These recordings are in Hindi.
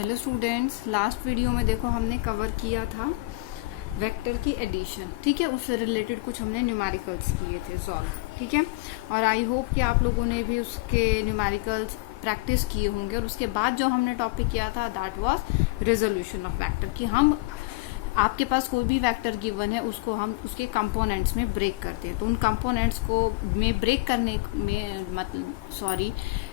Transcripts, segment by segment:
हेलो स्टूडेंट्स, लास्ट वीडियो में देखो हमने कवर किया था वेक्टर की एडिशन। ठीक है, उससे रिलेटेड कुछ हमने न्यूमेरिकल्स किए थे सॉल्व। ठीक है, और आई होप कि आप लोगों ने भी उसके न्यूमेरिकल्स प्रैक्टिस किए होंगे। और उसके बाद जो हमने टॉपिक किया था that was resolution of vector, कि हम आपके पास कोई भी वेक्टर गिवन है उसको हम उसके कंपोनेंट्स में ब्रेक करते हैं। तो उन कंपोनेंट्स को में ब्रेक करने में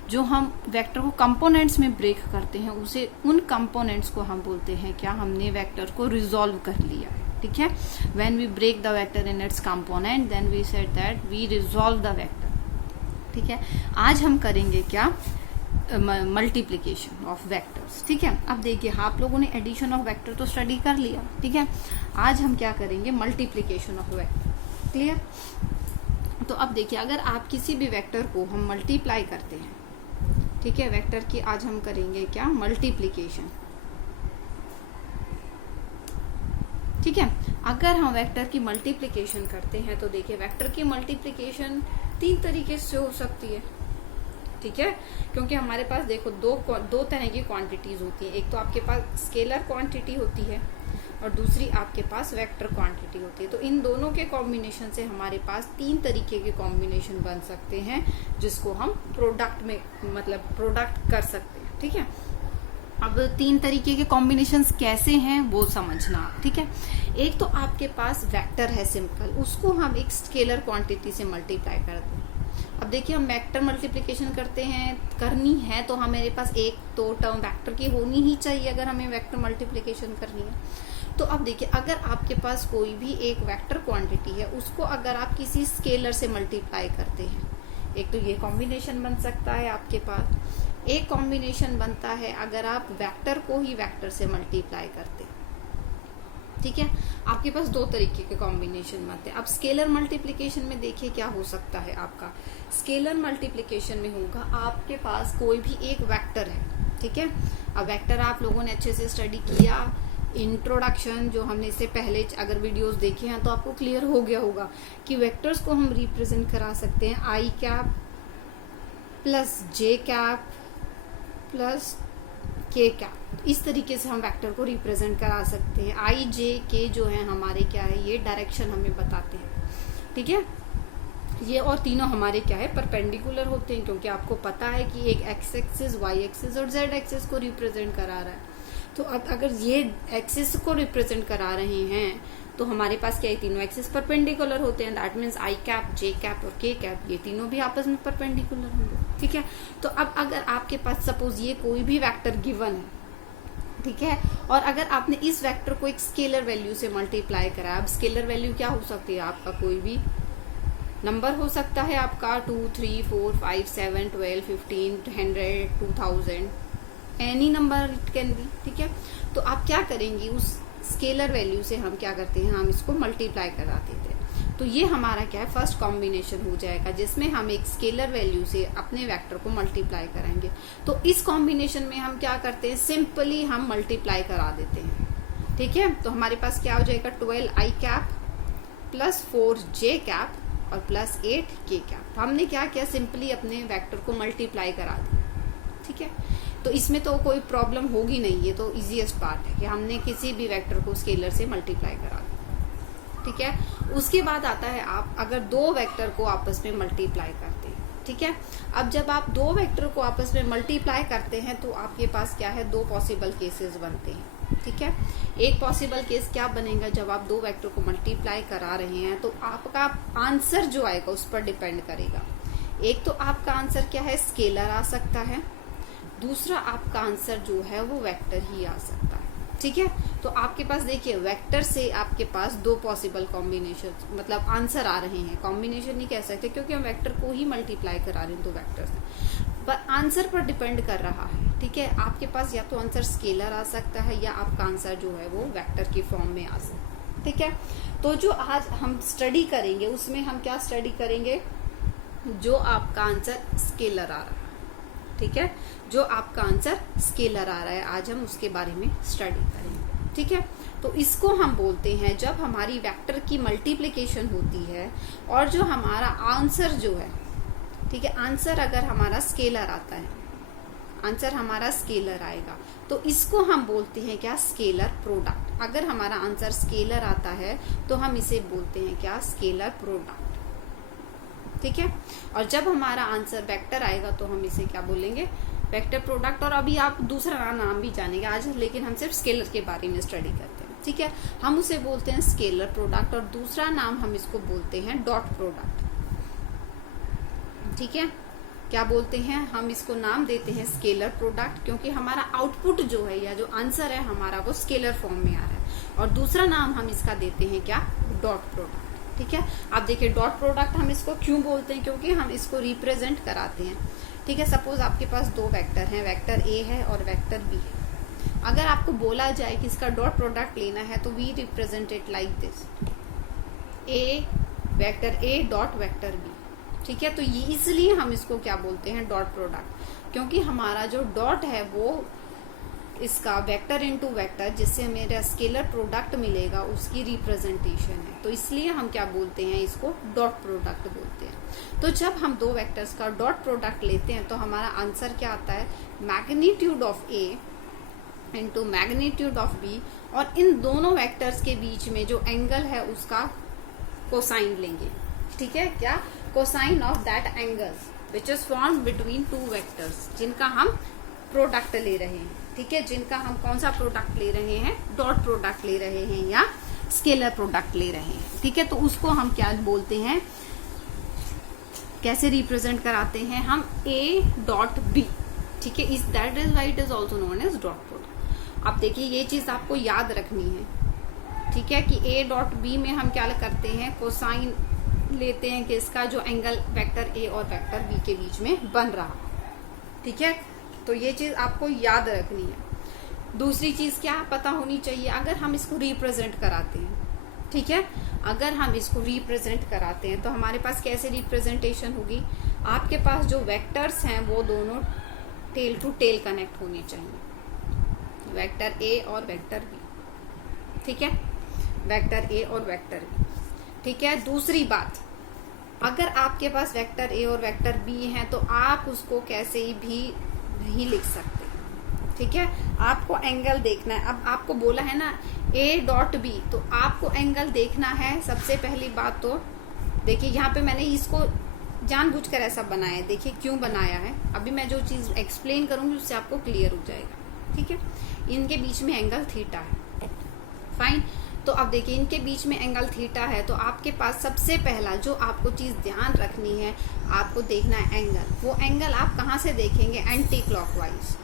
जो हम वेक्टर को कंपोनेंट्स में ब्रेक करते हैं उसे उन कंपोनेंट्स को हम बोलते हैं क्या, हमने वेक्टर को रिजॉल्व कर लिया है। ठीक है, when we break the vector in its component then we said that we resolve the vector. ठीक है, आज हम करेंगे क्या, मल्टीप्लीकेशन ऑफ वेक्टर्स। ठीक है, अब देखिए आप लोगों ने एडिशन ऑफ वेक्टर तो स्टडी कर लिया। ठीक है, आज हम क्या करेंगे, मल्टीप्लीकेशन ऑफ वेक्टर। क्लियर? तो अब देखिए अगर आप किसी भी वेक्टर को हम मल्टीप्लाई करते हैं, ठीक है, वेक्टर की आज हम करेंगे क्या, मल्टीप्लीकेशन। ठीक है, अगर हम वेक्टर की मल्टीप्लीकेशन करते हैं तो देखिए वेक्टर की मल्टीप्लीकेशन 3 तरीके से हो सकती है। ठीक है, क्योंकि हमारे पास देखो दो तरह की क्वांटिटीज होती है। एक तो आपके पास स्केलर क्वांटिटी होती है और दूसरी आपके पास वेक्टर क्वांटिटी होती है। तो इन दोनों के कॉम्बिनेशन से हमारे पास 3 तरीके के कॉम्बिनेशन बन सकते हैं जिसको हम प्रोडक्ट में प्रोडक्ट कर सकते हैं। ठीक है, अब 3 तरीके के कॉम्बिनेशंस कैसे हैं वो समझना। ठीक है, एक तो आपके पास वेक्टर है सिंपल, उसको हम एक स्केलर क्वांटिटी से मल्टीप्लाई करते हैं। अब देखिए हम वेक्टर मल्टीप्लिकेशन करनी है तो हमारे पास एक तो टर्म वेक्टर की होनी ही चाहिए अगर हमें वेक्टर मल्टीप्लिकेशन करनी है। तो अब देखिए अगर आपके पास कोई भी एक वेक्टर क्वांटिटी है उसको अगर आप किसी स्केलर से मल्टीप्लाई करते हैं, एक तो ये कॉम्बिनेशन बन सकता है आपके पास। एक कॉम्बिनेशन बनता है अगर आप वेक्टर को ही वेक्टर से मल्टीप्लाई करते हैं। ठीक है, आपके पास 2 तरीके के कॉम्बिनेशन बनते हैं। अब स्केलर मल्टीप्लिकेशन में देखिए क्या हो सकता है आपका। स्केलर मल्टीप्लिकेशन में होगा आपके पास कोई भी एक वेक्टर है। ठीक है, अब वेक्टर आप लोगों ने अच्छे से स्टडी किया, इंट्रोडक्शन जो हमने इससे पहले अगर वीडियोस देखे हैं तो आपको क्लियर हो गया होगा कि वेक्टर्स को हम रिप्रेजेंट करा सकते हैं आई कैप प्लस जे कैप प्लस के कैप। इस तरीके से हम वेक्टर को रिप्रेजेंट करा सकते हैं। आई जे के जो है हमारे क्या है, ये डायरेक्शन हमें बताते हैं। ठीक है, ये और तीनों हमारे क्या है, परपेंडिकुलर होते हैं, क्योंकि आपको पता है कि एक एक्स एक्सिस, वाई एक्सिस और जेड एक्सिस को रिप्रेजेंट करा रहा है। तो अब अगर ये एक्सिस को रिप्रेजेंट करा रहे हैं तो हमारे पास क्या है, तीनों एक्सिस परपेंडिकुलर होते हैं। That means I cap, J cap और के कैप ये तीनों भी आपस में परपेंडिकुलर होंगे। ठीक है, तो अब अगर आपके पास सपोज ये कोई भी वेक्टर गिवन है, ठीक है, और अगर आपने इस वेक्टर को एक स्केलर वैल्यू से मल्टीप्लाई करा, अब स्केलर वैल्यू क्या हो सकती है, आपका कोई भी नंबर हो सकता है, आपका 2, 3, 4, 5, 7, 12, 15, 100, 2000, any number it can be. ठीक है, तो आप क्या करेंगे, उस स्केलर वैल्यू से हम क्या करते हैं, हम इसको मल्टीप्लाई करा देते हैं। तो ये हमारा क्या है, फर्स्ट कॉम्बिनेशन हो जाएगा जिसमें हम एक स्केलर वैल्यू से अपने वेक्टर को मल्टीप्लाई करेंगे। तो इस कॉम्बिनेशन में हम क्या करते हैं, सिंपली हम मल्टीप्लाई करा देते हैं। ठीक है, तो हमारे पास क्या हो जाएगा, 12 आई कैप प्लस 4 जे कैप और प्लस 8 के कैप। हमने क्या किया, सिंपली अपने वेक्टर को मल्टीप्लाई करा दिया। ठीक है, तो इसमें तो कोई प्रॉब्लम होगी नहीं, ये तो इजीएस्ट पार्ट है कि हमने किसी भी वेक्टर को स्केलर से मल्टीप्लाई करा दिया। ठीक है, उसके बाद आता है आप अगर 2 वेक्टर को आपस में मल्टीप्लाई करते हैं। ठीक है, अब जब आप 2 वेक्टर को आपस में मल्टीप्लाई करते हैं तो आपके पास क्या है, 2 पॉसिबल केसेस बनते हैं। ठीक है, एक पॉसिबल केस क्या बनेगा, जब आप 2 वेक्टर को मल्टीप्लाई करा रहे हैं तो आपका आंसर जो आएगा उस पर डिपेंड करेगा। एक तो आपका आंसर क्या है, स्केलर आ सकता है, दूसरा आपका आंसर जो है वो वेक्टर ही आ सकता है। ठीक है, तो आपके पास देखिए वेक्टर से आपके पास 2 पॉसिबल कॉम्बिनेशन आंसर आ रहे हैं। कॉम्बिनेशन नहीं कह सकते क्योंकि हम वेक्टर को ही मल्टीप्लाई करा रहे हैं 2 वेक्टर से, पर आंसर पर डिपेंड कर रहा है। ठीक है, आपके पास या तो आंसर स्केलर आ सकता है या आपका आंसर जो है वो वेक्टर की फॉर्म में आ सकता है। ठीक है, तो जो आज हम स्टडी करेंगे उसमें हम क्या स्टडी करेंगे, जो आपका आंसर स्केलर आ रहा है। ठीक है, जो आपका आंसर स्केलर आ रहा है आज हम उसके बारे में स्टडी करेंगे। ठीक है, तो इसको हम बोलते हैं जब हमारी वेक्टर की मल्टीप्लिकेशन होती है और जो हमारा आंसर जो है, ठीक है, आंसर अगर हमारा स्केलर आता है, आंसर हमारा स्केलर आएगा, तो इसको हम बोलते हैं क्या, स्केलर प्रोडक्ट। अगर हमारा आंसर स्केलर आता है तो हम इसे बोलते हैं क्या, स्केलर प्रोडक्ट। ठीक है, और जब हमारा आंसर वेक्टर आएगा तो हम इसे क्या बोलेंगे, वेक्टर प्रोडक्ट। और अभी आप दूसरा नाम भी जानेंगे आज, लेकिन हम सिर्फ स्केलर के बारे में स्टडी करते हैं। ठीक है, हम उसे बोलते हैं स्केलर प्रोडक्ट, और दूसरा नाम हम इसको बोलते हैं डॉट प्रोडक्ट। ठीक है, क्या बोलते हैं हम इसको, नाम देते हैं स्केलर प्रोडक्ट, क्योंकि हमारा आउटपुट जो है या जो आंसर है हमारा वो स्केलर फॉर्म में आ रहा है। और दूसरा नाम हम इसका देते हैं क्या, डॉट प्रोडक्ट। ठीक है, आप देखिए डॉट प्रोडक्ट हम इसको क्यों बोलते हैं, क्योंकि हम इसको रिप्रेजेंट कराते हैं। ठीक है, सपोज आपके पास दो वेक्टर हैं, वेक्टर ए है और वेक्टर बी है। अगर आपको बोला जाए कि इसका डॉट प्रोडक्ट लेना है तो we represent it like this, A vector A dot vector B. ठीक है, तो ये इसलिए हम इसको क्या बोलते हैं, डॉट प्रोडक्ट, क्योंकि हमारा जो डॉट है वो इसका वेक्टर इनटू वेक्टर, जिससे मेरा स्केलर प्रोडक्ट मिलेगा, उसकी रिप्रेजेंटेशन है। तो इसलिए हम क्या बोलते हैं, इसको डॉट प्रोडक्ट बोलते हैं। तो जब हम दो वेक्टर्स का डॉट प्रोडक्ट लेते हैं तो हमारा आंसर क्या आता है, magnitude of A into magnitude of B, और इन दोनों वेक्टर्स के बीच में जो एंगल है उसका कोसाइन लेंगे। ठीक है, क्या, cosine of that angle which is formed between two vectors, जिनका हम प्रोडक्ट ले रहे हैं। ठीक है, जिनका हम कौन सा प्रोडक्ट ले रहे हैं, डॉट प्रोडक्ट ले रहे हैं या स्केलर प्रोडक्ट ले रहे हैं। ठीक है, तो उसको हम क्या बोलते हैं, कैसे रिप्रेजेंट कराते हैं हम, ए डॉट बी। ठीक है, इस that is why it is also known as dot product. अब देखिए ये चीज आपको याद रखनी है। ठीक है, कि ए डॉट बी में हम क्या करते हैं, कोसाइन लेते हैं कि इसका जो एंगल वेक्टर ए और वेक्टर बी के बीच में बन रहा। ठीक है, तो ये चीज आपको याद रखनी है। दूसरी चीज क्या पता होनी चाहिए, अगर हम इसको रिप्रेजेंट कराते हैं, ठीक है, अगर हम इसको रिप्रेजेंट कराते हैं तो हमारे पास कैसे रिप्रेजेंटेशन होगी, आपके पास जो वेक्टर्स हैं वो दोनों टेल टू टेल कनेक्ट होने चाहिए, वेक्टर ए और वेक्टर बी। ठीक है, वेक्टर ए और वेक्टर बी। ठीक है, दूसरी बात, अगर आपके पास वेक्टर ए और वेक्टर बी हैं तो आप उसको कैसे भी नहीं लिख सकते। ठीक है, आपको एंगल देखना है। अब आपको बोला है ना ए डॉट बी, तो आपको एंगल देखना है। सबसे पहली बात तो देखिए यहाँ पे मैंने इसको जानबूझकर ऐसा बनाया है, देखिए क्यों बनाया है, अभी मैं जो चीज एक्सप्लेन करूंगी उससे आपको क्लियर हो जाएगा। ठीक है, इनके बीच में एंगल थीटा है, फाइन। तो अब देखिए इनके बीच में एंगल थीटा है, तो आपके पास सबसे पहला जो आपको चीज ध्यान रखनी है, आपको देखना है एंगल। वो एंगल आप कहाँ से देखेंगे, anti clockwise,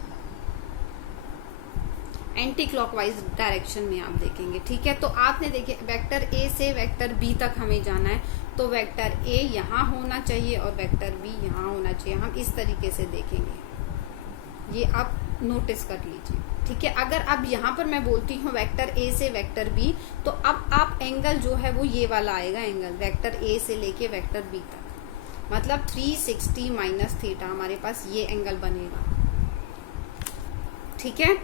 anti clockwise direction में आप देखेंगे। ठीक है, तो आपने देखिए वेक्टर ए से वेक्टर बी तक हमें जाना है, तो वेक्टर ए यहाँ होना चाहिए और वेक्टर बी यहाँ होना चाहिए। हम इस तरीके से देखेंगे, ये आप नोटिस कर लीजिए। ठीक है, अगर अब यहाँ पर मैं बोलती हूँ वेक्टर ए से वेक्टर बी, तो अब आप एंगल जो है वो ये वाला आएगा एंगल, वेक्टर ए से लेके वेक्टर बी तक, मतलब 360 माइनस थीटा हमारे पास ये एंगल बनेगा। ठीक है,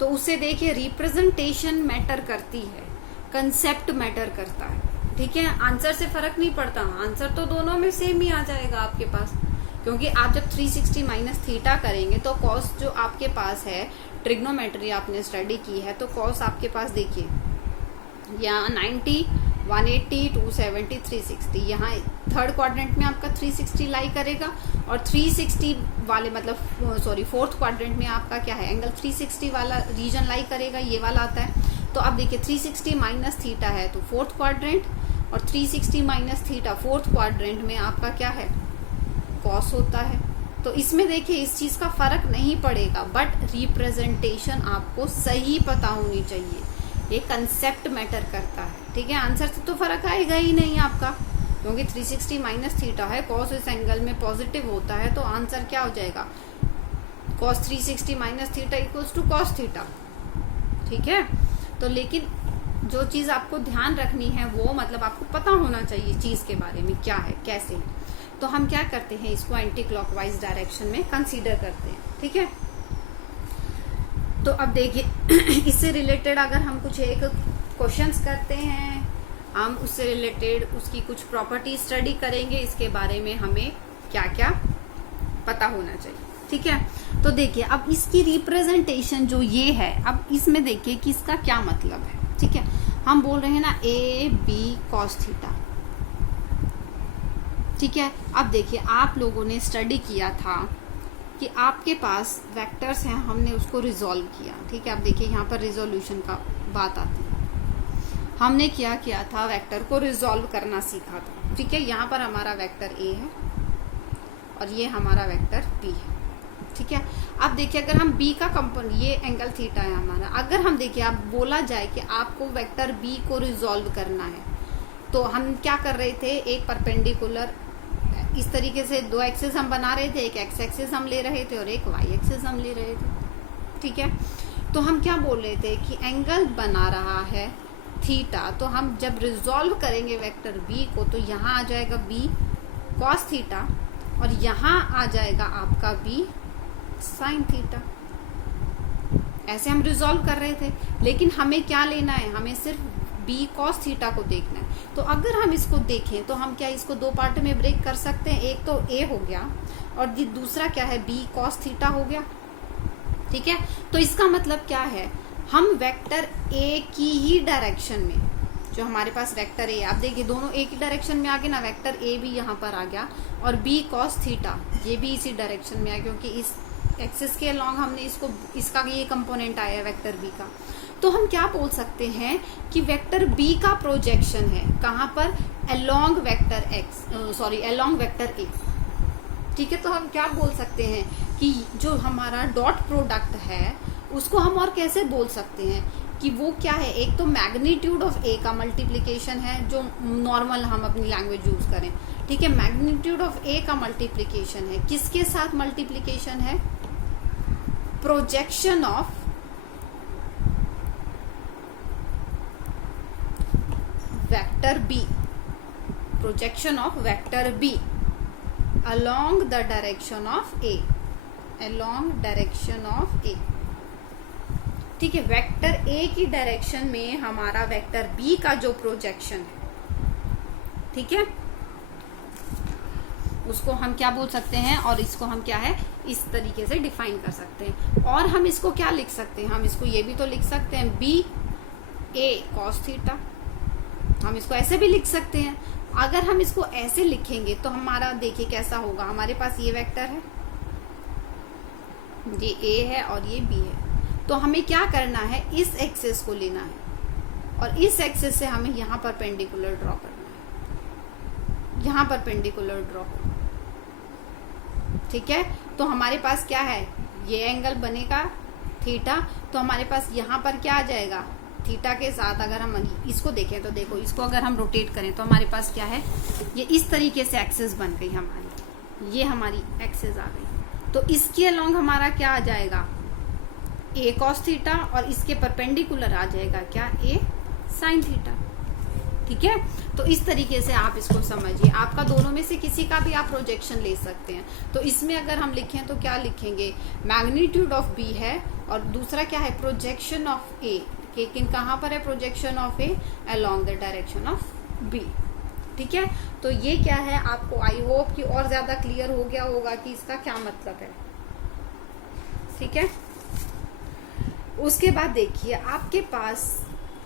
तो उससे देखिए रिप्रेजेंटेशन मैटर करती है, कंसेप्ट मैटर करता है। ठीक है, आंसर से फर्क नहीं पड़ता, आंसर तो दोनों में सेम ही आ जाएगा आपके पास, क्योंकि आप जब 360 माइनस थीटा करेंगे तो कॉस जो आपके पास है, ट्रिग्नोमेट्री आपने स्टडी की है, तो कॉस आपके पास देखिए यहाँ 90, 180, 270, 360, यहाँ थर्ड क्वाड्रेंट में आपका 360 लाई करेगा, और 360 वाले मतलब सॉरी फोर्थ क्वाड्रेंट में आपका क्या है, एंगल 360 वाला रीजन लाई करेगा, ये वाला आता है। तो अब देखिए 360 माइनस थीटा है तो फोर्थ क्वाड्रेंट, और 360 माइनस थीटा फोर्थ क्वाड्रेंट में आपका क्या है, कॉस होता है। तो इसमें देखिए इस चीज का फर्क नहीं पड़ेगा, बट रिप्रेजेंटेशन आपको सही पता होनी चाहिए, ये कंसेप्ट मैटर करता है। ठीक है, आंसर से तो फर्क आएगा ही नहीं आपका, क्योंकि 360 माइनस थीटा है, कॉस इस एंगल में पॉजिटिव होता है, तो आंसर क्या हो जाएगा, cos 360 minus theta equals to cos theta. ठीक है, तो लेकिन जो चीज आपको ध्यान रखनी है वो मतलब आपको पता होना चाहिए चीज के बारे में क्या है कैसे। तो हम क्या करते हैं, इसको एंटी क्लॉकवाइज डायरेक्शन में कंसीडर करते हैं। ठीक है, तो अब देखिए इससे रिलेटेड अगर हम कुछ एक क्वेश्चंस करते हैं, हम उससे रिलेटेड उसकी कुछ प्रॉपर्टी स्टडी करेंगे, इसके बारे में हमें क्या क्या पता होना चाहिए। ठीक है, तो देखिए अब इसकी रिप्रेजेंटेशन जो ये है, अब इसमें देखिए कि इसका क्या मतलब है। ठीक है, हम बोल रहे हैं ना ए बी कॉस थीटा। ठीक है, अब देखिए आप लोगों ने स्टडी किया था कि आपके पास वेक्टर्स हैं, हमने उसको रिजॉल्व किया। ठीक है, अब देखिए यहाँ पर रिजोल्यूशन का बात आती है। हमने क्या किया था, वेक्टर को रिजॉल्व करना सीखा था। ठीक है, यहाँ पर हमारा वेक्टर ए है और ये हमारा वेक्टर बी है। ठीक है, अब देखिए अगर हम बी का कंपोनेंट, ये एंगल थीटा है हमारा, अगर हम देखिए आप बोला जाए कि आपको वेक्टर बी को रिजॉल्व करना है, तो हम क्या कर रहे थे, एक परपेंडिकुलर इस तरीके से दो एक्सिस हम बना रहे थे, एक एक्स एक्सिस हम ले रहे थे और एक वाई एक्सिस हम ले रहे थे। ठीक है, तो हम क्या बोल रहे थे कि एंगल बना रहा है थीटा, तो हम जब रिजॉल्व करेंगे वेक्टर बी को, तो यहाँ आ जाएगा बी कॉस थीटा और यहाँ आ जाएगा आपका बी साइन थीटा। ऐसे हम रिजॉल्व कर रहे थे, लेकिन हमें क्या लेना है, हमें सिर्फ बी कॉस थीटा को देखना है। तो अगर हम इसको देखें तो हम क्या इसको दो पार्ट में ब्रेक कर सकते हैं, एक तो ए हो गया और दूसरा क्या है, बी कॉस थीटा हो गया। ठीक है, तो इसका मतलब क्या है, हम वेक्टर ए की ही डायरेक्शन में, जो हमारे पास वेक्टर ए, आप देखिए दोनों एक ही डायरेक्शन में आ गए ना, वेक्टर ए भी यहाँ पर आ गया और बी कॉस थीटा ये भी इसी डायरेक्शन में आया, क्योंकि इस एक्सिस के अलॉन्ग हमने इसको, इसका ये कंपोनेंट आया वेक्टर बी का। तो हम क्या बोल सकते हैं कि वेक्टर बी का प्रोजेक्शन है कहाँ पर, along vector x, sorry along vector A. ठीक है, तो हम क्या बोल सकते हैं कि जो हमारा डॉट प्रोडक्ट है उसको हम और कैसे बोल सकते हैं कि वो क्या है, एक तो मैग्नीट्यूड ऑफ ए का मल्टीप्लिकेशन है, जो नॉर्मल हम अपनी लैंग्वेज यूज करें। ठीक है, मैग्नीट्यूड ऑफ ए का मल्टीप्लिकेशन है, किसके साथ मल्टीप्लिकेशन है, projection of vector B, projection of vector B along the direction of A, along direction of A। ठीक है, वेक्टर ए की डायरेक्शन में हमारा वेक्टर बी का जो प्रोजेक्शन है, ठीक है, उसको हम क्या बोल सकते हैं, और इसको हम क्या है इस तरीके से डिफाइन कर सकते हैं। और हम इसको क्या लिख सकते हैं, हम इसको ये भी तो लिख सकते हैं बी ए कॉस थीटा, हम इसको ऐसे भी लिख सकते हैं। अगर हम इसको ऐसे लिखेंगे तो हमारा देखिए कैसा होगा, हमारे पास ये वेक्टर है, ये ए है और ये बी है, तो हमें क्या करना है, इस एक्सिस को लेना है और इस एक्सिस से हमें यहाँ परपेंडिकुलर ड्रॉ करना है, यहाँ परपेंडिकुलर ड्रॉ। ठीक है, तो हमारे पास क्या है, ये एंगल बनेगा थीटा, तो हमारे पास यहाँ पर क्या आ जाएगा, थीटा के साथ अगर हम इसको देखें तो देखो, इसको अगर हम रोटेट करें तो हमारे पास क्या है, ये इस तरीके से एक्सिस बन गई हमारी, ये हमारी एक्सिस आ गई। तो इसके अलोंग हमारा क्या आ जाएगा, ए कॉस थीटा और इसके परपेंडिकुलर आ जाएगा क्या, ए साइन थीटा। ठीक है, तो इस तरीके से आप इसको समझिए, आपका दोनों में से किसी का भी आप प्रोजेक्शन ले सकते हैं। तो इसमें अगर हम लिखें तो क्या लिखेंगे, मैग्नीट्यूड ऑफ बी है और दूसरा क्या है, प्रोजेक्शन ऑफ ए, लेकिन कहाँ पर है projection of A, along the direction of B. ठीक है, तो ये क्या है, आपको आई होप कि और ज्यादा क्लियर हो गया होगा कि इसका क्या मतलब है। ठीक है, उसके बाद देखिए आपके पास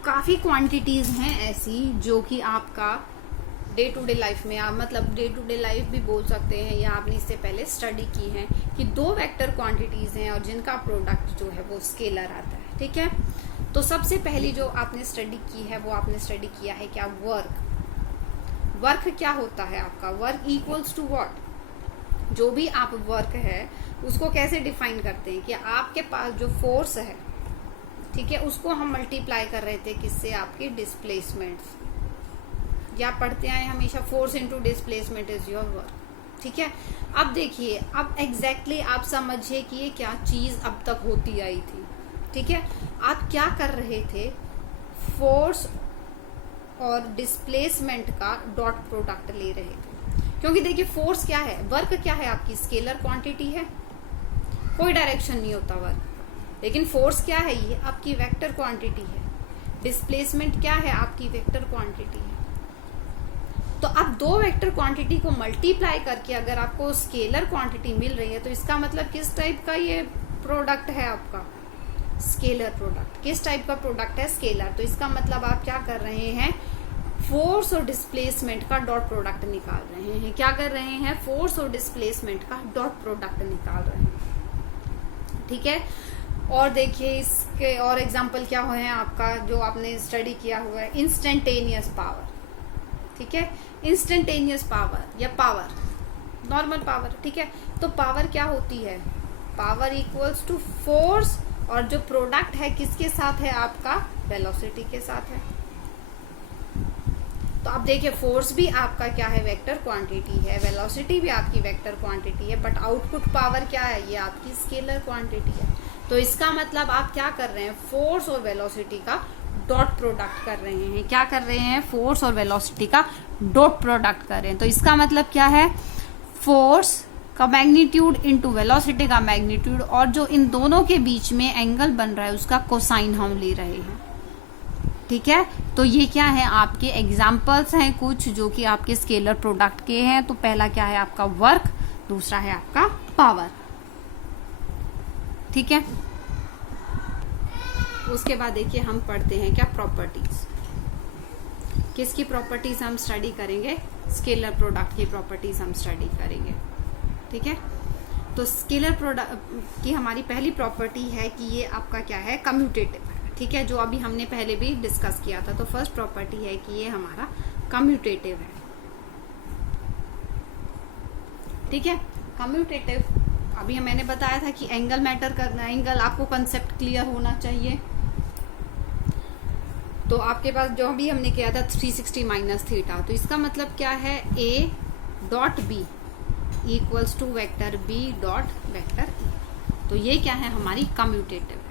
काफी क्वांटिटीज हैं ऐसी जो कि आपका डे टू डे लाइफ में, आप मतलब डे टू डे लाइफ भी बोल सकते हैं, या आपने इससे पहले स्टडी की है कि दो वेक्टर क्वांटिटीज हैं और जिनका प्रोडक्ट जो है वो स्केलर आता है। ठीक है, तो सबसे पहली जो आपने स्टडी की है वो आपने स्टडी किया है क्या, वर्क। वर्क क्या होता है आपका, वर्क इक्वल्स टू व्हाट, जो भी आप वर्क है उसको कैसे डिफाइन करते हैं कि आपके पास जो फोर्स है, ठीक है, उसको हम मल्टीप्लाई कर रहे थे किससे, आपके डिस्प्लेसमेंट्स, या पढ़ते आए हमेशा force into displacement is your work. ठीक है, अब देखिए, अब एग्जैक्टली आप समझिए कि ये क्या चीज अब तक होती आई थी। ठीक है, आप क्या कर रहे थे, फोर्स और डिस्प्लेसमेंट का डॉट प्रोडक्ट ले रहे थे, क्योंकि देखिए फोर्स क्या है, वर्क क्या है, आपकी स्केलर क्वांटिटी है, कोई डायरेक्शन नहीं होता वर्क, लेकिन फोर्स क्या है, ये आपकी वेक्टर क्वांटिटी है, डिस्प्लेसमेंट क्या है, आपकी वेक्टर क्वांटिटी है। तो अब दो वेक्टर क्वांटिटी को मल्टीप्लाई करके अगर आपको स्केलर क्वांटिटी मिल रही है तो इसका मतलब किस टाइप का ये प्रोडक्ट है आपका, स्केलर प्रोडक्ट। किस टाइप का प्रोडक्ट है, स्केलर। तो इसका मतलब आप क्या कर रहे हैं, फोर्स और डिस्प्लेसमेंट का डॉट प्रोडक्ट निकाल रहे हैं। क्या कर रहे हैं, फोर्स और डिस्प्लेसमेंट का डॉट प्रोडक्ट निकाल रहे हैं। ठीक है। और देखिए इसके और एग्जांपल क्या हुए हैं आपका, जो आपने स्टडी किया हुआ है, इंस्टेंटेनियस पावर। ठीक है, इंस्टेंटेनियस पावर या पावर, नॉर्मल पावर। ठीक है, तो पावर क्या होती है, पावर इक्वल्स टू फोर्स, और जो प्रोडक्ट है किसके साथ है आपका, वेलोसिटी के साथ है। तो आप देखिए फोर्स भी आपका क्या है, वेक्टर क्वांटिटी है, वेलोसिटी भी आपकी वेक्टर क्वांटिटी है, बट आउटपुट पावर क्या है, ये आपकी स्केलर क्वांटिटी है। तो इसका मतलब आप क्या कर रहे हैं, फोर्स और वेलोसिटी का डॉट प्रोडक्ट कर रहे हैं। क्या कर रहे हैं, फोर्स और वेलोसिटी का डॉट प्रोडक्ट कर रहे हैं। तो इसका मतलब क्या है, फोर्स का मैग्नीट्यूड इनटू वेलोसिटी का मैग्नीट्यूड, और जो इन दोनों के बीच में एंगल बन रहा है उसका कोसाइन हम ले रहे हैं। ठीक है, तो ये क्या है, आपके एग्जाम्पल्स हैं कुछ जो कि आपके स्केलर प्रोडक्ट के हैं। तो पहला क्या है आपका वर्क, दूसरा है आपका पावर। ठीक है, उसके बाद देखिए हम पढ़ते हैं क्या, प्रॉपर्टीज। किसकी प्रॉपर्टीज हम स्टडी करेंगे, स्केलर प्रोडक्ट की प्रॉपर्टीज हम स्टडी करेंगे। ठीक है, तो स्केलर प्रोडक्ट की हमारी पहली प्रॉपर्टी है कि ये आपका क्या है, कम्यूटेटिव है। ठीक है, जो अभी हमने पहले भी डिस्कस किया था। तो फर्स्ट प्रॉपर्टी है कि ये हमारा कम्यूटेटिव है। ठीक है, कम्यूटेटिव, अभी मैंने बताया था कि एंगल मैटर करना है, एंगल आपको कंसेप्ट क्लियर होना चाहिए। तो आपके पास जो अभी हमने किया था 360 माइनस थीटा, तो इसका मतलब क्या है, A dot B equals to vector B dot vector E. तो ये क्या है, हमारी कम्यूटेटिव है।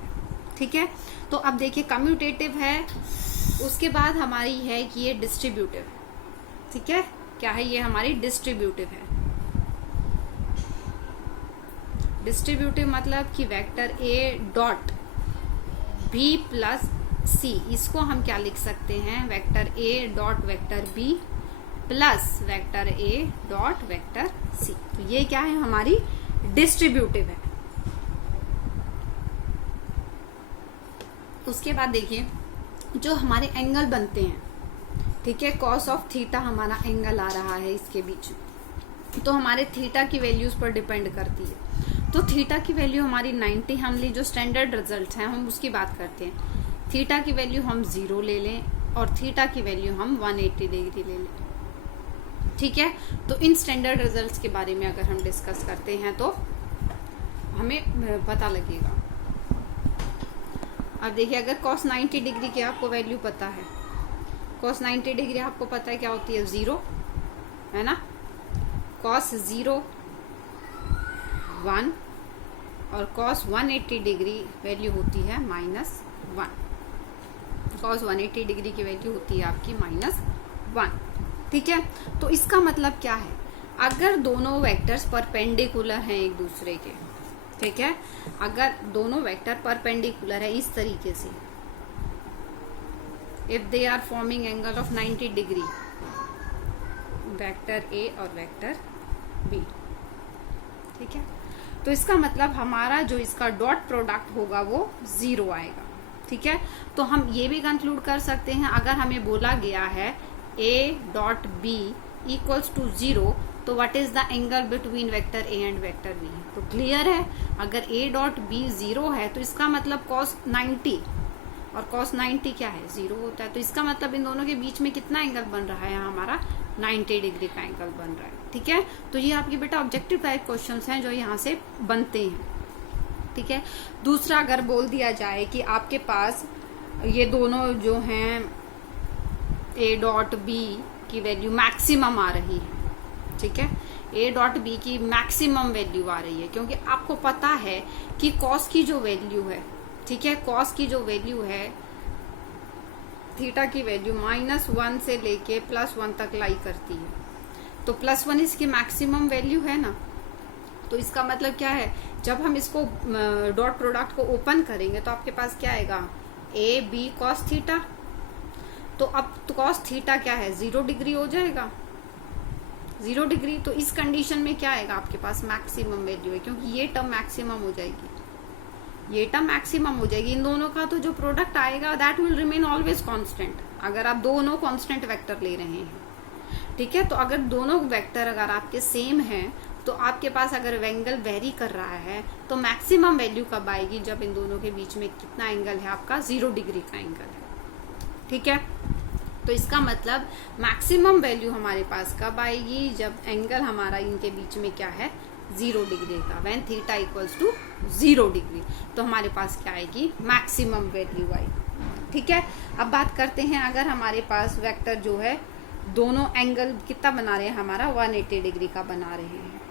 ठीक है, तो अब देखिए कम्यूटेटिव है, उसके बाद हमारी है कि ये डिस्ट्रीब्यूटिव है। ठीक है, क्या है, ये हमारी डिस्ट्रीब्यूटिव है। डिस्ट्रीब्यूटिव मतलब कि vector A dot B plus C, इसको हम क्या लिख सकते हैं, vector A dot vector B plus vector A dot vector C. तो ये क्या है, हमारी डिस्ट्रीब्यूटिव है। उसके बाद देखिए जो हमारे एंगल बनते हैं, ठीक है, कॉस ऑफ थीटा हमारा एंगल आ रहा है इसके बीच, तो हमारे थीटा की वैल्यूज पर डिपेंड करती है। तो थीटा की वैल्यू हमारी 90, हम जो स्टैंडर्ड रिजल्ट हैं हम उसकी बात करते हैं। थीटा की वैल्यू हम 0 ले लें और थीटा की वैल्यू हम 180 डिग्री ले लें। ठीक है, तो इन स्टैंडर्ड रिजल्ट्स के बारे में अगर हम डिस्कस करते हैं तो हमें पता लगेगा। अब देखिए अगर cos 90 डिग्री की आपको वैल्यू पता है, cos 90 डिग्री आपको पता है क्या होती है, 0 है ना, cos 0 1 और cos 180 डिग्री वैल्यू होती है -1। cos 180 डिग्री की वैल्यू होती है आपकी -1। ठीक है, तो इसका मतलब क्या है, अगर दोनों वेक्टर्स परपेंडिकुलर हैं एक दूसरे के, ठीक है, अगर दोनों वेक्टर परपेंडिकुलर है इस तरीके से, if they are forming angle of 90 degree, vector A और वेक्टर बी, ठीक है, तो इसका मतलब हमारा जो इसका डॉट प्रोडक्ट होगा वो 0 आएगा। ठीक है, तो हम ये भी कंक्लूड कर सकते हैं, अगर हमें बोला गया है a dot B equals to 0, तो what is the angle between vector A and vector B. तो क्लियर है, अगर a डॉट बी 0 है तो इसका मतलब cos 90 और cos 90 क्या है, 0 होता है। तो इसका मतलब इन दोनों के बीच में कितना एंगल बन रहा है, हमारा 90 डिग्री का एंगल बन रहा है। ठीक है, तो ये आपके बेटा ऑब्जेक्टिव टाइप क्वेश्चंस हैं जो यहाँ से बनते हैं। ठीक है, दूसरा अगर बोल दिया जाए कि आपके पास ये दोनों जो हैं a डॉट बी की वैल्यू मैक्सिमम आ रही है, ठीक है, a डॉट बी की मैक्सिमम वैल्यू आ रही है, क्योंकि आपको पता है कि cos की जो वैल्यू है, ठीक है, cos की जो वैल्यू है, थीटा की वैल्यू -1 से लेके +1 तक लाई करती है, तो +1 इसकी मैक्सिमम वैल्यू है ना। तो इसका मतलब क्या है, जब हम इसको डॉट प्रोडक्ट को ओपन करेंगे तो आपके पास क्या आएगा, ए बी cos थीटा, तो अब cos थीटा क्या है, 0 डिग्री हो जाएगा, 0 डिग्री। तो इस कंडीशन में क्या आएगा आपके पास, मैक्सिमम वैल्यू है, क्योंकि ये टर्म मैक्सिमम हो जाएगी, ये टर्म मैक्सिमम हो जाएगी। इन दोनों का तो जो प्रोडक्ट आएगा that will remain always constant, अगर आप दोनों कांस्टेंट वेक्टर ले रहे हैं, ठीक है। तो अगर दोनों वेक्टर अगर आपके सेम हैं तो आपके पास अगर एंगल वेरी कर रहा है तो मैक्सिमम वैल्यू कब आएगी, जब इन दोनों के बीच में कितना एंगल है आपका, 0 डिग्री का एंगल है, ठीक है। तो इसका मतलब मैक्सिमम वैल्यू हमारे पास कब आएगी, जब एंगल हमारा इनके बीच में क्या है, 0 डिग्री का, when theta equals to 0 degree, तो हमारे पास क्या आएगी, मैक्सिमम वैल्यू आएगी, ठीक है। अब बात करते हैं, अगर हमारे पास वेक्टर जो है दोनों एंगल कितना बना रहे हैं, हमारा 180 डिग्री का बना रहे हैं,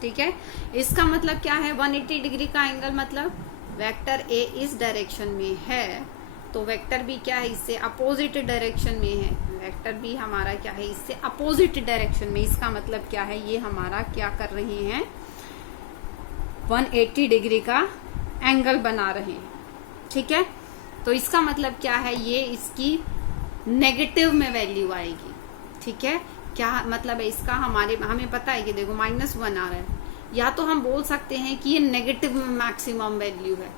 ठीक है। इसका मतलब क्या है, 180 डिग्री का एंगल मतलब वेक्टर ए इस डायरेक्शन में है तो वेक्टर बी क्या है, इससे अपोजिट डायरेक्शन में है, वेक्टर बी हमारा क्या है, इससे अपोजिट डायरेक्शन में। इसका मतलब क्या है, ये हमारा क्या कर रहे हैं, 180 डिग्री का एंगल बना रहे हैं, ठीक है। तो इसका मतलब क्या है, ये इसकी नेगेटिव में वैल्यू आएगी, ठीक है। क्या मतलब है इसका, हमें पता है कि देखो -1 आ रहा है, या तो हम बोल सकते हैं कि ये नेगेटिव में मैक्सिमम वैल्यू है,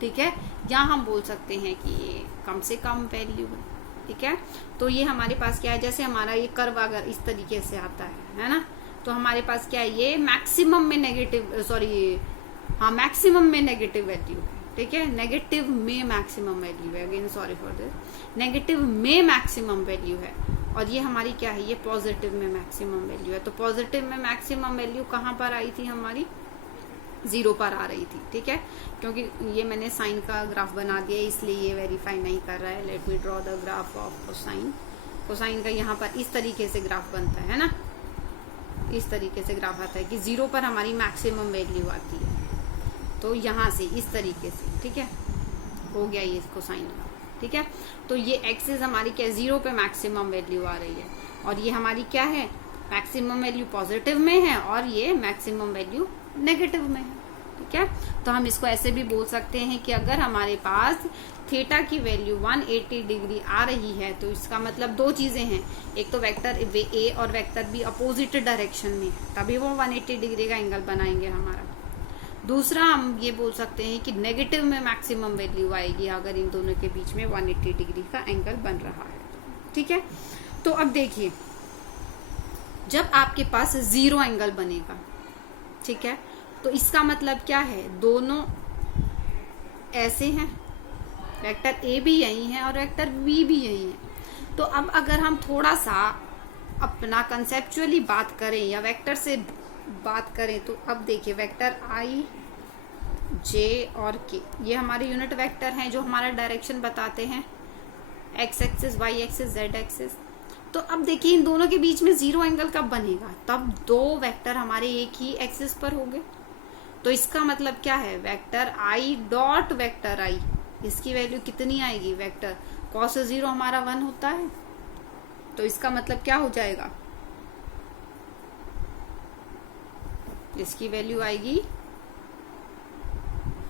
ठीक है, या हम बोल सकते हैं कि ये कम से कम वैल्यू है, ठीक है। तो ये हमारे पास क्या है, जैसे हमारा ये कर्व अगर इस तरीके से आता है ना, तो हमारे पास क्या है, ये मैक्सिमम में नेगेटिव, सॉरी हाँ मैक्सिमम में नेगेटिव वैल्यू है, ठीक है, नेगेटिव में मैक्सिमम वैल्यू है, again sorry for this, negative में मैक्सिमम वैल्यू है, और ये हमारी क्या है, ये पॉजिटिव में मैक्सिमम वैल्यू है। तो पॉजिटिव में मैक्सिमम वैल्यू कहाँ पर आई थी हमारी, 0 पर आ रही थी, ठीक है। क्योंकि ये मैंने साइन का ग्राफ बना दिया इसलिए ये वेरीफाई नहीं कर रहा है, let me draw the graph of cosine. Cosine का यहाँ पर इस तरीके से ग्राफ बनता है ना, इस तरीके से ग्राफ आता है कि 0 पर हमारी मैक्सिमम वैल्यू आती है, तो यहाँ से इस तरीके से, ठीक है, हो गया ये कोसाइन का, ठीक है। तो ये एक्सिस हमारी क्या है, 0 पे मैक्सिमम वैल्यू आ रही है, और ये हमारी क्या है, मैक्सिमम वैल्यू पॉजिटिव में है और ये मैक्सिमम वैल्यू नेगेटिव में है, ठीक है। तो हम इसको ऐसे भी बोल सकते हैं कि अगर हमारे पास थीटा की वैल्यू 180 डिग्री आ रही है तो इसका मतलब दो चीजें हैं, एक तो वेक्टर ए और वेक्टर बी अपोजिट डायरेक्शन में, तभी वो 180 डिग्री का एंगल बनाएंगे हमारा। दूसरा हम ये बोल सकते हैं कि नेगेटिव में मैक्सिमम वैल्यू आएगी अगर इन दोनों के बीच में 180 डिग्री का एंगल बन रहा है, ठीक है। तो अब देखिए, जब आपके पास 0 एंगल बनेगा, ठीक है, तो इसका मतलब क्या है, दोनों ऐसे हैं, वेक्टर ए भी यही है और वेक्टर बी भी यही है। तो अब अगर हम थोड़ा सा अपना कंसेप्चुअली बात करें या वेक्टर से बात करें, तो अब देखिए वेक्टर आई, जे और के, ये हमारे यूनिट वेक्टर हैं जो हमारा डायरेक्शन बताते हैं, X axis, Y axis, Z axis. तो अब देखिए इन दोनों के बीच में 0 एंगल कब बनेगा, तब दो वेक्टर हमारे एक ही एक्सिस पर होंगे। तो इसका मतलब क्या है, वेक्टर आई डॉट वेक्टर आई, इसकी वैल्यू कितनी आएगी, वेक्टर cos 0 हमारा 1 होता है, तो इसका मतलब क्या हो जाएगा, इसकी वैल्यू आएगी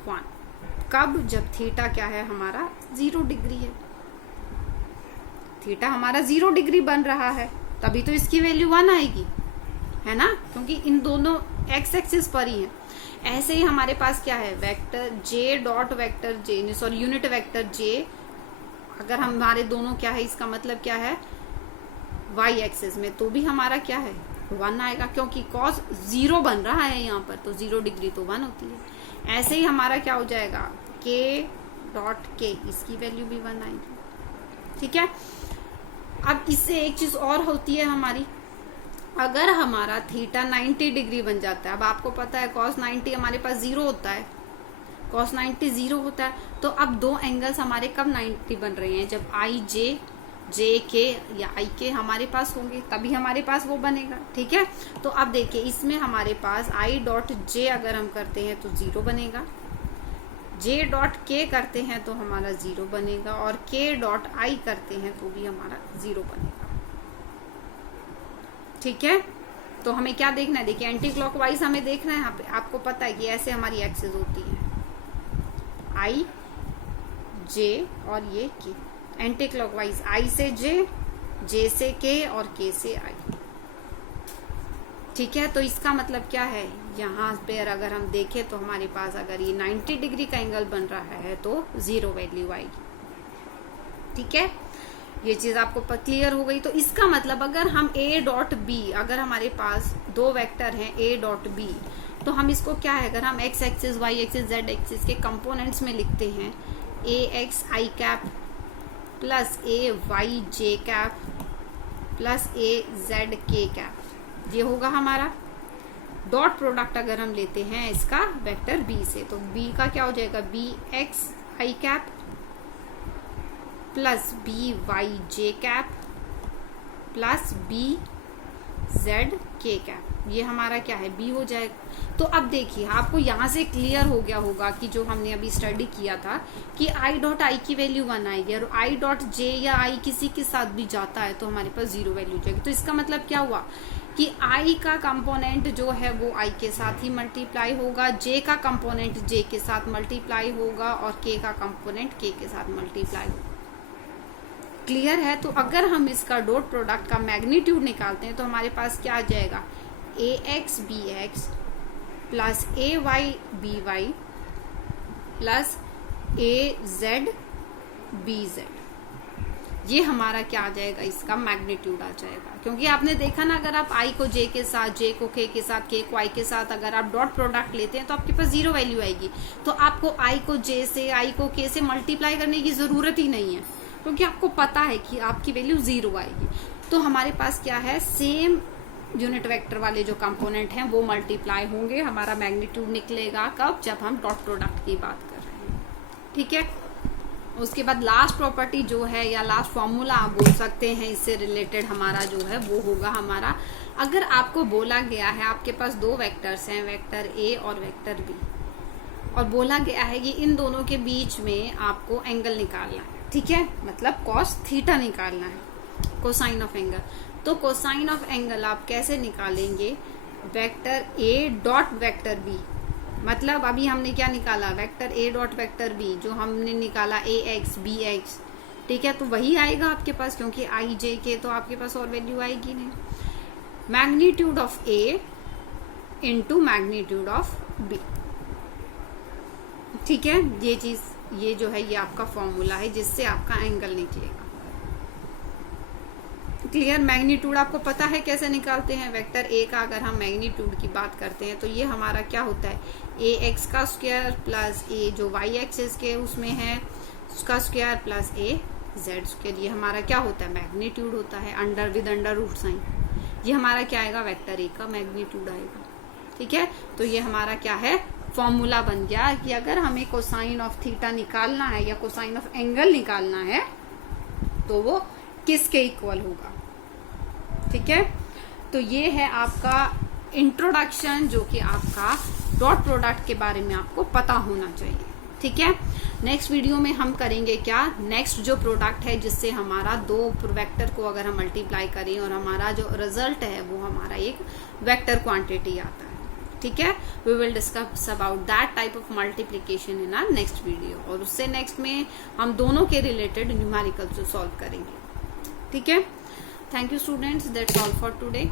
1। कब, जब थीटा क्या है हमारा 0 डिग्री है, थीटा हमारा 0 डिग्री बन रहा है, तभी तो इसकी वैल्यू 1 आएगी, है ना, क्योंकि इन दोनों एक्स एक्सिस पर ही है। ऐसे ही हमारे पास क्या है, वेक्टर जे डॉट वेक्टर जे, सॉरी यूनिट वेक्टर जे, अगर हमारे दोनों क्या है, इसका मतलब क्या है, वाई एक्सिस में, तो भी हमारा क्या है 1 आएगा, क्योंकि cos 0 बन रहा है यहाँ पर, तो 0 डिग्री तो 1 होती है। ऐसे ही हमारा क्या हो जाएगा, k डॉट के, इसकी वैल्यू भी 1 आएगी, ठीक है। अब इससे एक चीज और होती है हमारी, अगर हमारा थीटा 90 डिग्री बन जाता है, अब आपको पता है cos 90 हमारे पास 0 होता है, cos 90 0 होता है, तो अब दो एंगल्स हमारे कब 90 बन रहे हैं, जब आई जे के या आई के हमारे पास होंगे, तभी हमारे पास वो बनेगा, ठीक है। तो अब देखिए इसमें हमारे पास आई डॉट जे अगर हम करते हैं तो 0 बनेगा, जे डॉट के करते हैं तो हमारा 0 बनेगा, और के डॉट आई करते हैं तो भी हमारा 0 बनेगा, ठीक है। तो हमें क्या देखना है, देखिए एंटी क्लॉकवाइज हमें देखना है, यहाँ पे आपको पता है कि ऐसे हमारी एक्सिस होती है, आई जे और ये के, एंटी क्लॉकवाइज आई से जे, J से K और K से I। ठीक है, तो इसका मतलब क्या है, यहाँ पर अगर हम देखें तो हमारे पास अगर ये 90 डिग्री का एंगल बन रहा है तो 0 वैल्यू आएगी। ठीक है, ये चीज आपको क्लियर हो गई। तो इसका मतलब अगर हम A डॉट B, अगर हमारे पास दो वेक्टर हैं A डॉट B, तो हम इसको क्या है, अगर हम x axis y axis z axis के कंपोनेंट्स में लिखते हैं ax i cap plus a y j cap plus a z k cap, ये होगा हमारा डॉट प्रोडक्ट। अगर हम लेते हैं इसका वेक्टर B से, तो B का क्या हो जाएगा, bx i cap plus B Y J cap plus B Z K cap, ये हमारा क्या है, बी हो जाएगा। तो अब देखिए आपको यहाँ से क्लियर हो गया होगा कि जो हमने अभी स्टडी किया था कि आई डॉट आई की वैल्यू 1 आएगी और आई डॉट जे या आई किसी के साथ भी जाता है तो हमारे पास 0 वैल्यू जाएगी। तो इसका मतलब क्या हुआ कि आई का कंपोनेंट जो है वो आई के साथ ही मल्टीप्लाई होगा, जे का कंपोनेंट जे के साथ मल्टीप्लाई होगा और के का कंपोनेंट के के साथ मल्टीप्लाई होगा। क्लियर है। तो अगर हम इसका डॉट प्रोडक्ट का मैग्नीट्यूड निकालते हैं तो हमारे पास क्या आ जाएगा, ए x B x plus A Y B Y plus A Z B Z, ये हमारा क्या आ जाएगा, इसका मैग्नीट्यूड आ जाएगा। क्योंकि आपने देखा ना, अगर आप आई को जे के साथ, जे को के के साथ, के को आई के साथ अगर आप डॉट प्रोडक्ट लेते हैं तो आपके पास 0 वैल्यू आएगी। तो आपको आई को जे से, आई को के से मल्टीप्लाई करने की जरूरत ही नहीं है, क्योंकि आपको पता है कि आपकी वैल्यू 0 आएगी। तो हमारे पास क्या है, सेम यूनिट वेक्टर वाले जो कंपोनेंट हैं वो मल्टीप्लाई होंगे। हमारा मैग्नीट्यूड निकलेगा कब, जब हम डॉट प्रोडक्ट की बात कर रहे हैं। ठीक है, उसके बाद लास्ट प्रॉपर्टी जो है या लास्ट फॉर्मूला आप बोल सकते हैं इससे रिलेटेड हमारा जो है वो होगा हमारा, अगर आपको बोला गया है आपके पास दो वेक्टर्स हैं, वेक्टर ए और वेक्टर बी, और बोला गया है कि इन दोनों के बीच में आपको एंगल निकालना है। ठीक है, मतलब कॉस थीटा निकालना है, कोसाइन ऑफ एंगल। तो कोसाइन ऑफ एंगल आप कैसे निकालेंगे, vector A dot vector B, मतलब अभी हमने क्या निकाला, vector A dot vector B, जो हमने निकाला ए एक्स बी एक्स। ठीक है, तो वही आएगा आपके पास, क्योंकि आई जे के तो आपके पास और वैल्यू आएगी नहीं। Magnitude of A into magnitude of B. ठीक है, ये चीज, ये जो है ये आपका फॉर्मूला है जिससे आपका एंगल निकलेगा। क्लियर, मैग्नीट्यूड आपको पता है कैसे निकालते हैं। वेक्टर ए का अगर हम मैग्नीट्यूड की बात करते हैं तो ये हमारा क्या होता है, ए एक्स का स्क्वायर प्लस ए जो वाई एक्सिस के उसमें है उसका square plus A Z square, ये हमारा क्या होता है, मैग्नीट्यूड होता है, under with under root sign. ये हमारा क्या आएगा, वेक्टर ए का मैग्नीट्यूड आएगा। ठीक है, तो ये हमारा क्या है, फॉर्मूला बन गया कि अगर हमें कोसाइन ऑफ थीटा निकालना है या कोसाइन ऑफ एंगल निकालना है तो वो किसके इक्वल होगा। ठीक है, तो ये है आपका इंट्रोडक्शन जो कि आपका डॉट प्रोडक्ट के बारे में आपको पता होना चाहिए। ठीक है, नेक्स्ट वीडियो में हम करेंगे क्या, नेक्स्ट जो प्रोडक्ट है जिससे हमारा दो वेक्टर को अगर हम मल्टीप्लाई करें और हमारा जो रिजल्ट है वो हमारा एक वेक्टर क्वांटिटी आता है। ठीक है, we will discuss about that type of multiplication in our next video, और उससे नेक्स्ट में हम दोनों के रिलेटेड न्यूमेरिकल्स सॉल्व करेंगे। ठीक है, thank you students, that's all for today.